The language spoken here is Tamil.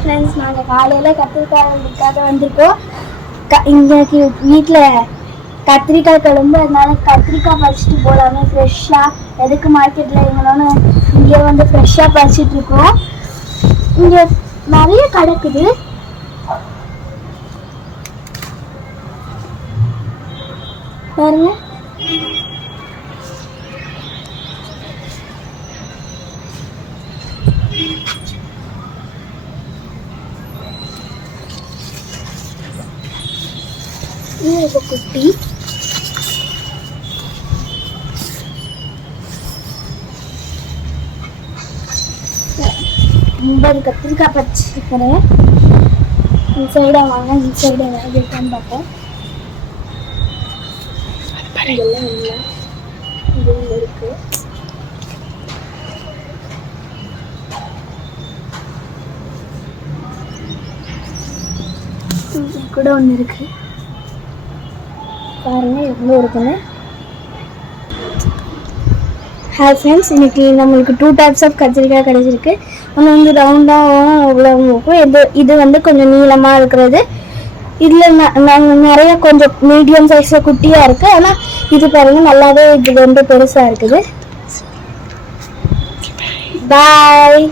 ஃப்ரெண்ட்ஸ், நாங்கள் காலையில் கத்திரிக்காய்க்காக வந்திருக்கோம். இன்னைக்கு வீட்டில் கத்திரிக்காய் குழம்பு, அதனால கத்திரிக்காய் பறிச்சுட்டு போகலாமே ஃப்ரெஷ்ஷாக. எதுக்கு மார்க்கெட்டில் எங்களானு இங்கே வந்து ஃப்ரெஷ்ஷாக பறிச்சுட்டு இருக்கோம். இங்கே நிறைய கிடக்குது. பாருங்க, இது குட்டி கத்திரிக்காய் பறிச்சிருக்கிறேன். இந்த சைடாக வாங்க, இந்த சைடு ஏதாவது இருக்கான்னு பார்ப்போம். இதெல்லாம் இல்லை, இது இருக்கு. கூட ஒன்று இருக்கு, பாருங்க எவ்வளோ இருக்குன்னு. ஹாய் ஃப்ரெண்ட்ஸ், இன்னைக்கு நம்மளுக்கு 2 டைப்ஸ் ஆஃப் கத்திரிக்காய் கிடைச்சிருக்கு. ஒன்று வந்து ரவுண்டாகவும் அவ்வளோவும் இருக்கும். இது வந்து கொஞ்சம் நீளமாக இருக்கிறது. இதில் நாங்கள் நிறைய கொஞ்சம் மீடியம் சைஸில் குட்டியாக இருக்குது. ஆனால் இது பாருங்கள், நல்லாவே இது ரொம்ப பெருசாக இருக்குது. பாய்.